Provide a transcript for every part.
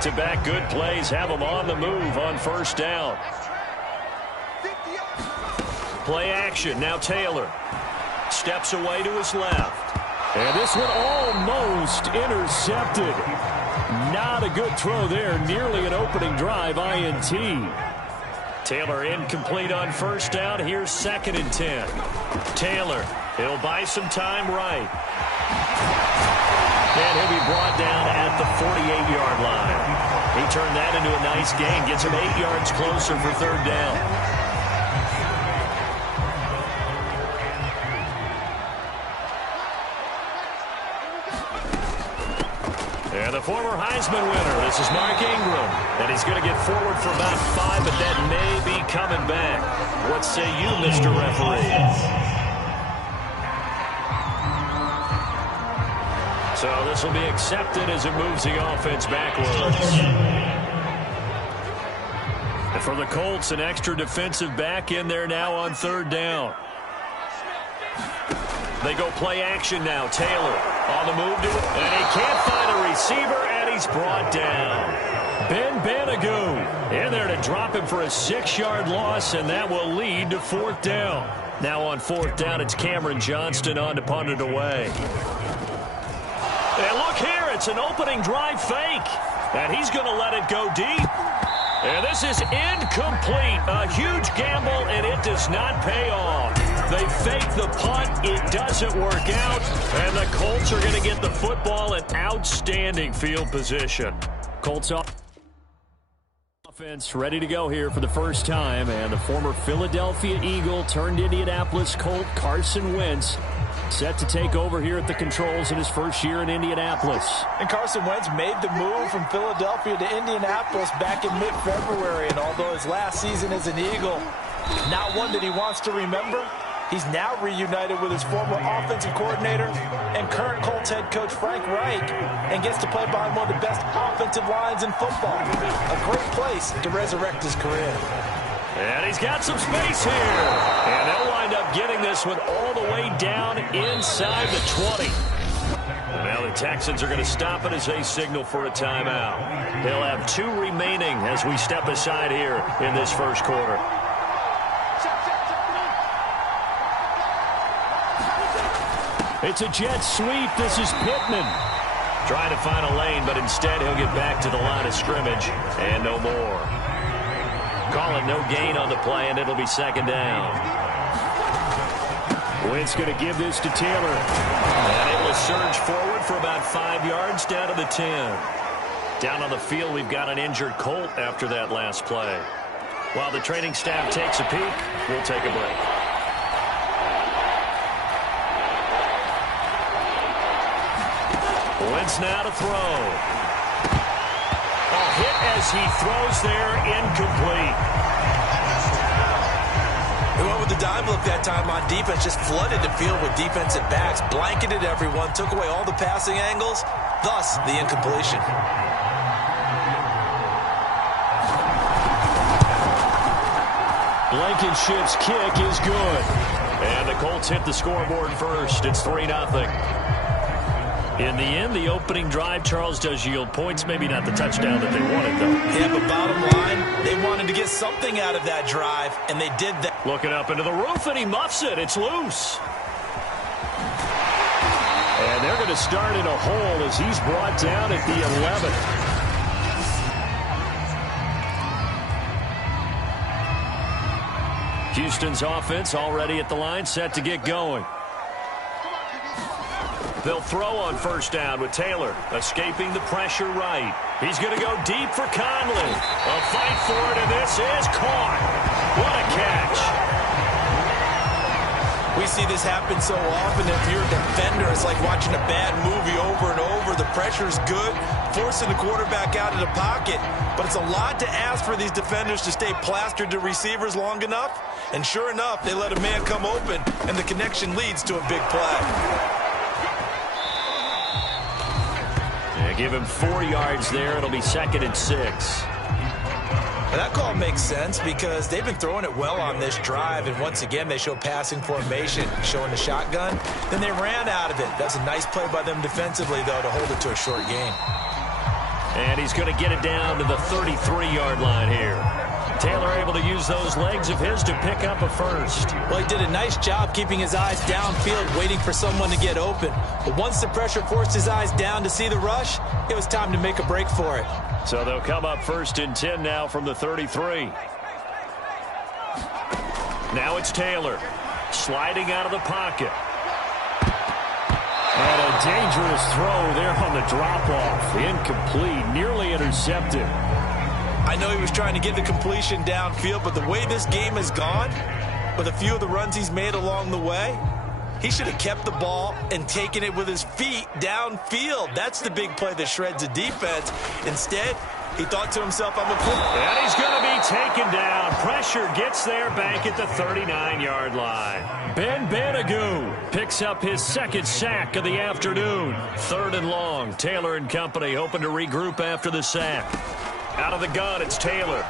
Back-to-back good plays have them on the move on first down. Play action. Now Taylor steps away to his left. And this one almost intercepted. Not a good throw there. Nearly an opening drive INT. Taylor incomplete on first down. Here's 2nd and 10. Taylor, he'll buy some time right. And he'll be brought down at the 48-yard line. He turned that into a nice gain. Gets him 8 yards closer for 3rd down. And the former Heisman winner, this is Mark Ingram. And he's going to get forward for about 5, but that may be coming back. What say you, Mr. Referee? So this will be accepted as it moves the offense backwards. And for the Colts, an extra defensive back in there now on 3rd down. They go play action now. Taylor on the move to it. And he can't find a receiver, and he's brought down. Ben Banagoo in there to drop him for a 6-yard loss, and that will lead to 4th down. Now on 4th down, it's Cameron Johnston on to punt it away. And look here, it's an opening drive fake. And he's going to let it go deep. And this is incomplete. A huge gamble, and it does not pay off. They fake the punt. It doesn't work out. And the Colts are going to get the football in outstanding field position. Colts offense ready to go here for the first time. And the former Philadelphia Eagle turned Indianapolis Colt Carson Wentz set to take over here at the controls in his first year in Indianapolis. And Carson Wentz made the move from Philadelphia to Indianapolis back in mid-February. And although his last season as an Eagle, not one that he wants to remember, he's now reunited with his former offensive coordinator and current Colts head coach Frank Reich, and gets to play behind one of the best offensive lines in football. A great place to resurrect his career. And he's got some space here. And they'll wind up getting this one all the way down inside the 20. Now the Texans are going to stop it as they signal for a timeout. They'll have 2 remaining as we step aside here in this first quarter. It's a jet sweep. This is Pittman. Trying to find a lane, but instead he'll get back to the line of scrimmage and no more. Call it no gain on the play, and it'll be 2nd down. Wentz going to give this to Taylor. And able to surge forward for about 5 yards down to the 10. Down on the field, we've got an injured Colt after that last play. While the training staff takes a peek, we'll take a break. Wentz now to throw. Hit as he throws there, incomplete. He went with the dime look that time on defense, just flooded the field with defensive backs, blanketed everyone, took away all the passing angles, thus the incompletion. Blankenship's kick is good. And the Colts hit the scoreboard first. It's 3-0. In the end, the opening drive, Charles, does yield points. Maybe not the touchdown that they wanted, though. Yeah, but bottom line, they wanted to get something out of that drive, and they did that. Looking up into the roof, and he muffs it. It's loose. And they're going to start in a hole as he's brought down at the 11. Houston's offense already at the line, set to get going. They'll throw on first down with Taylor escaping the pressure right. He's going to go deep for Conley. A fight for it, and this is caught. What a catch. We see this happen so often. If you're a defender, it's like watching a bad movie over and over. The pressure's good, forcing the quarterback out of the pocket. But it's a lot to ask for these defenders to stay plastered to receivers long enough. And sure enough, they let a man come open, and the connection leads to a big play. Give him 4 yards there. It'll be 2nd and 6. And that call makes sense because they've been throwing it well on this drive, and once again they show passing formation, showing the shotgun. Then they ran out of it. That's a nice play by them defensively, though, to hold it to a short gain. And he's going to get it down to the 33-yard line here. Taylor able to use those legs of his to pick up a first. Well, he did a nice job keeping his eyes downfield, waiting for someone to get open. But once the pressure forced his eyes down to see the rush, it was time to make a break for it. So they'll come up 1st and 10 now from the 33. Now it's Taylor sliding out of the pocket. And a dangerous throw there on the drop-off. Incomplete, nearly intercepted. I know he was trying to get the completion downfield, but the way this game has gone, with a few of the runs he's made along the way, he should have kept the ball and taken it with his feet downfield. That's the big play that shreds the defense. Instead, he thought to himself, I'm going to put... And he's going to be taken down. Pressure gets there back at the 39-yard line. Ben Banagoo picks up his 2nd sack of the afternoon. 3rd and long. Taylor and company hoping to regroup after the sack. Out of the gun, it's Taylor.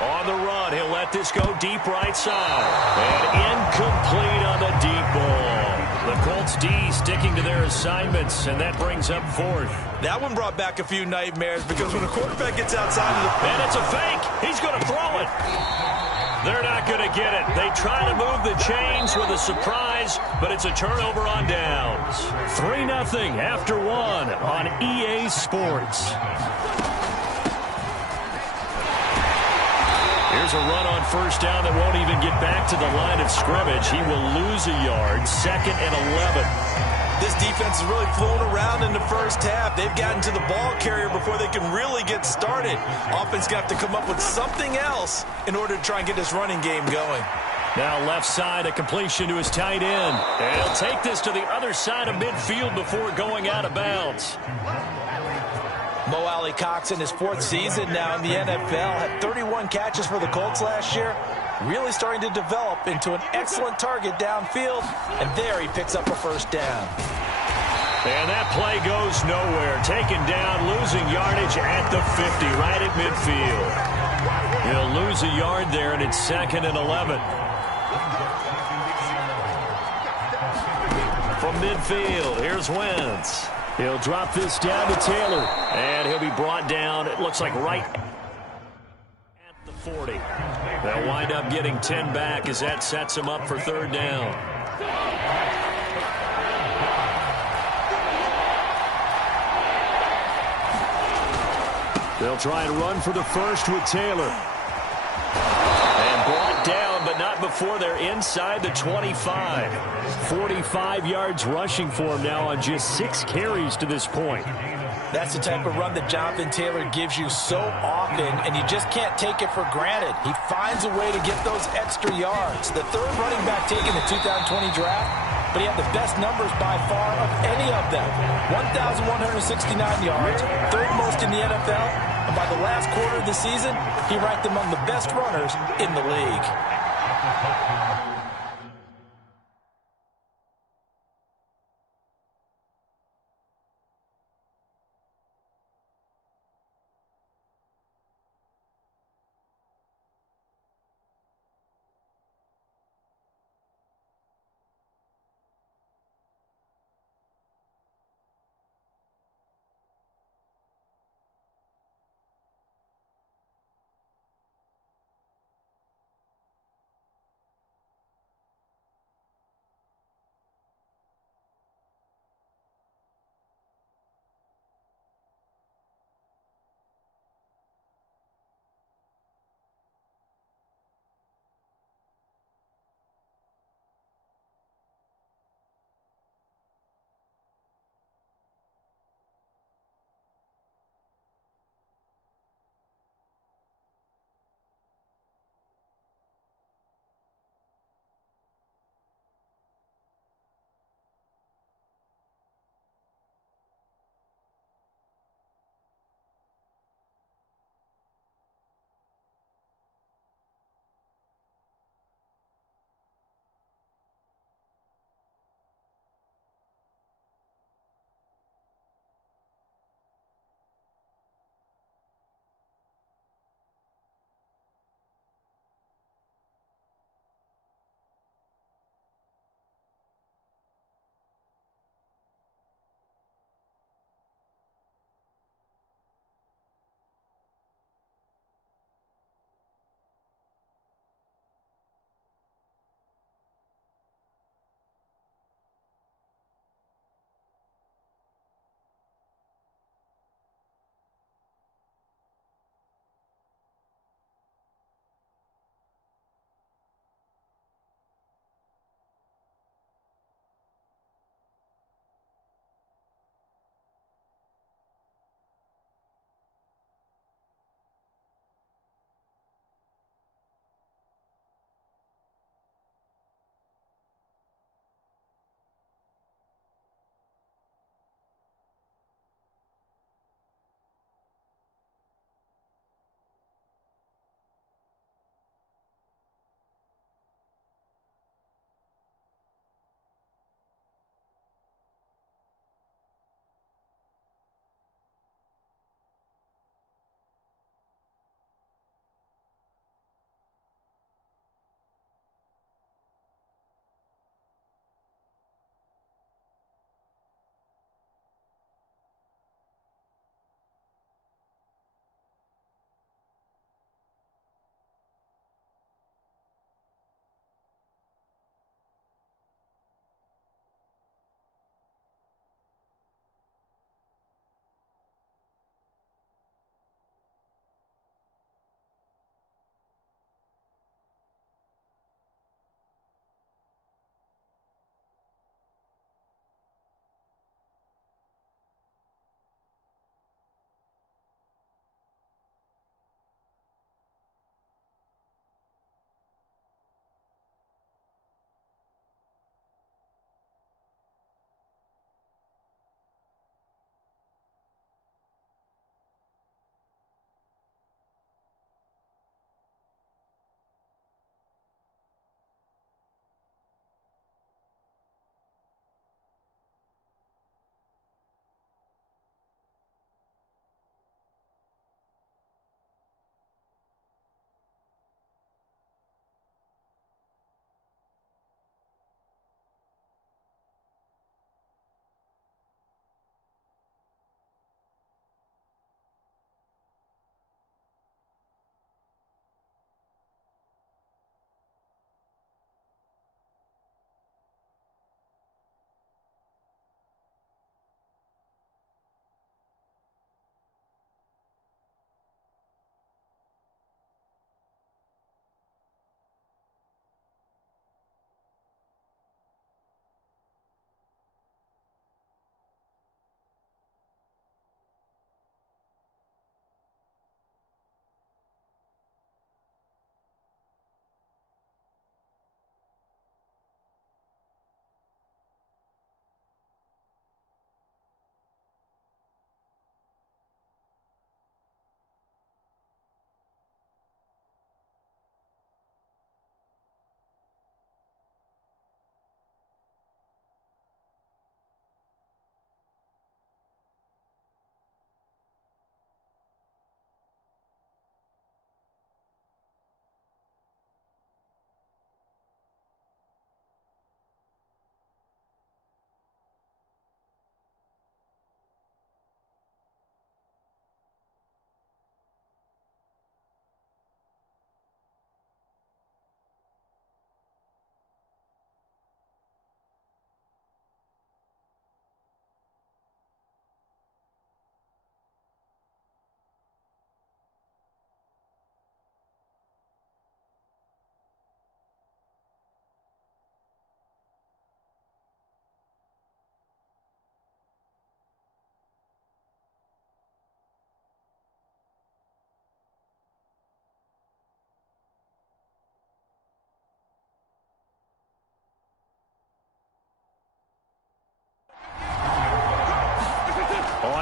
On the run, he'll let this go deep right side. And incomplete on the deep ball. The Colts D sticking to their assignments, and that brings up 4th. That one brought back a few nightmares because when a quarterback gets outside of the... And it's a fake. He's going to throw it. They're not going to get it. They try to move the chains with a surprise, but it's a turnover on downs. 3-0 after 1 on EA Sports. Here's a run on 1st down that won't even get back to the line of scrimmage. He will lose a yard. 2nd and 11. This defense has really flown around in the first half. They've gotten to the ball carrier before they can really get started. Offense got to come up with something else in order to try and get this running game going. Now left side, a completion to his tight end. And he'll take this to the other side of midfield before going out of bounds. Mo Alley-Cox in his 4th season now in the NFL had 31 catches for the Colts last year. Really starting to develop into an excellent target downfield. And there he picks up a 1st down. And that play goes nowhere. Taken down, losing yardage at the 50, right at midfield. He'll lose a yard there, and it's 2nd and 11. From midfield, here's Wentz. He'll drop this down to Taylor, and he'll be brought down, it looks like right at the 40. They'll wind up getting 10 back as that sets him up for 3rd down. They'll try and run for the first with Taylor. And brought down, but not before they're inside the 25. 45 yards rushing for him now on just 6 carries to this point. That's the type of run that Jonathan Taylor gives you so often, and you just can't take it for granted. He finds a way to get those extra yards. The 3rd running back taken in the 2020 draft, but he had the best numbers by far of any of them. 1,169 yards, 3rd most in the NFL, and by the last quarter of the season, he ranked among the best runners in the league.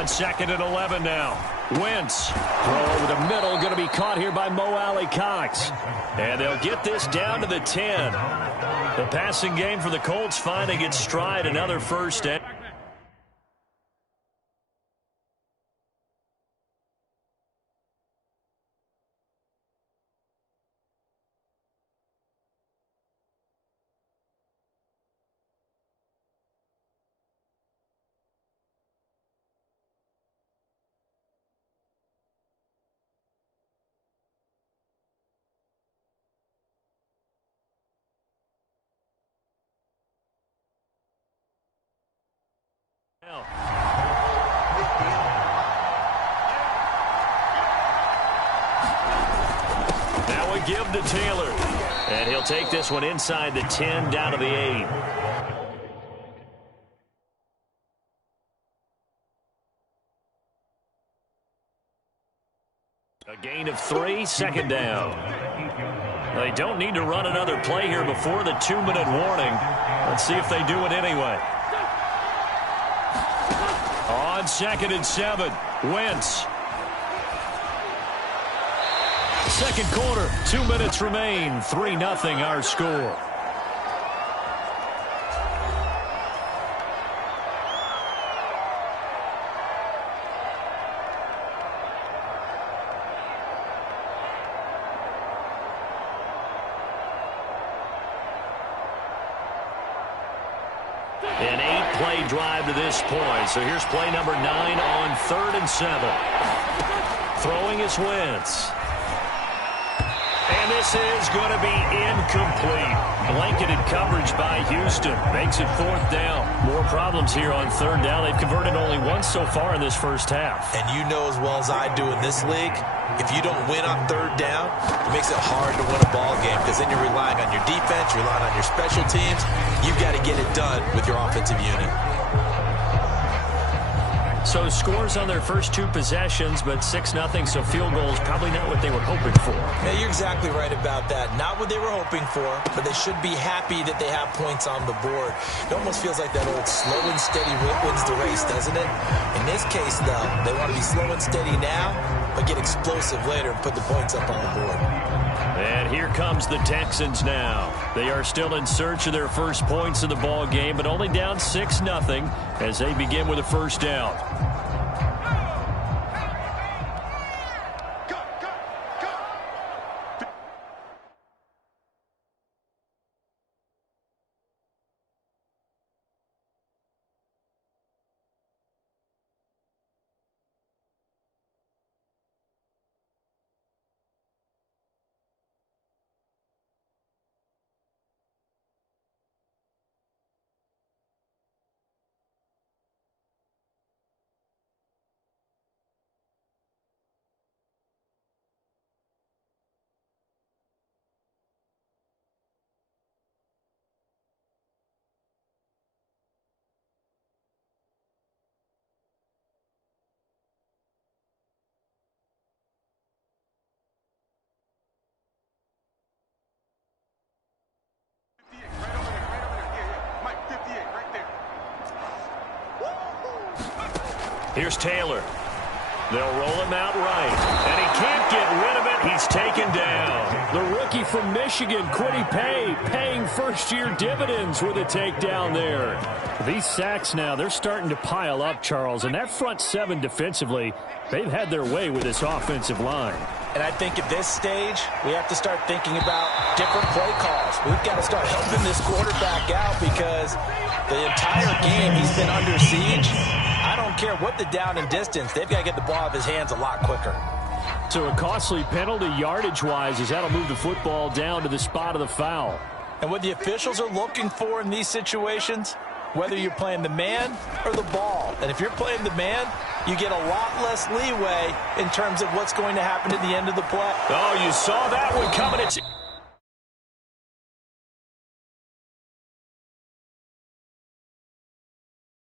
on 2nd and 11 now. Wentz. Throw over the middle. Going to be caught here by Mo Alley-Cox. And they'll get this down to the 10. The passing game for the Colts finding its stride. Another first down. Now we give to Taylor. And he'll take this one inside the 10 down to the 8. A gain of 3, 2nd down. They don't need to run another play here before the 2-minute warning. Let's see if they do it anyway. On 2nd and 7, Wentz. Second quarter, 2 minutes remain. 3-0 our score. An 8-play drive to this point. So here's play number 9 on 3rd and 7. Throwing is Wentz. And this is going to be incomplete. Blanketed coverage by Houston. Makes it 4th down. More problems here on 3rd down. They've converted only once so far in this first half. And you know as well as I do in this league, if you don't win on 3rd down, it makes it hard to win a ball game because then you're relying on your defense, you're relying on your special teams. You've got to get it done with your offensive unit. So scores on their first 2 possessions, but 6-0, so field goals probably not what they were hoping for. Yeah, you're exactly right about that. Not what they were hoping for, but they should be happy that they have points on the board. It almost feels like that old slow and steady wins the race, doesn't it? In this case, though, they want to be slow and steady now, but get explosive later and put the points up on the board. And here comes the Texans now. They are still in search of their first points in the ball game, but only down 6-0 as they begin with a first down. Here's Taylor. They'll roll him out right. And he can't get rid of it. He's taken down. The rookie from Michigan, Kwity Paye, paying first-year dividends with a takedown there. These sacks now, they're starting to pile up, Charles. And that front 7 defensively, they've had their way with this offensive line. And I think at this stage, we have to start thinking about different play calls. We've got to start helping this quarterback out because the entire game he's been under siege. I don't care what the down and distance. They've got to get the ball out of his hands a lot quicker. So a costly penalty yardage-wise as that'll move the football down to the spot of the foul. And what the officials are looking for in these situations, whether you're playing the man or the ball. And if you're playing the man, you get a lot less leeway in terms of what's going to happen at the end of the play. Oh, you saw that one coming. It's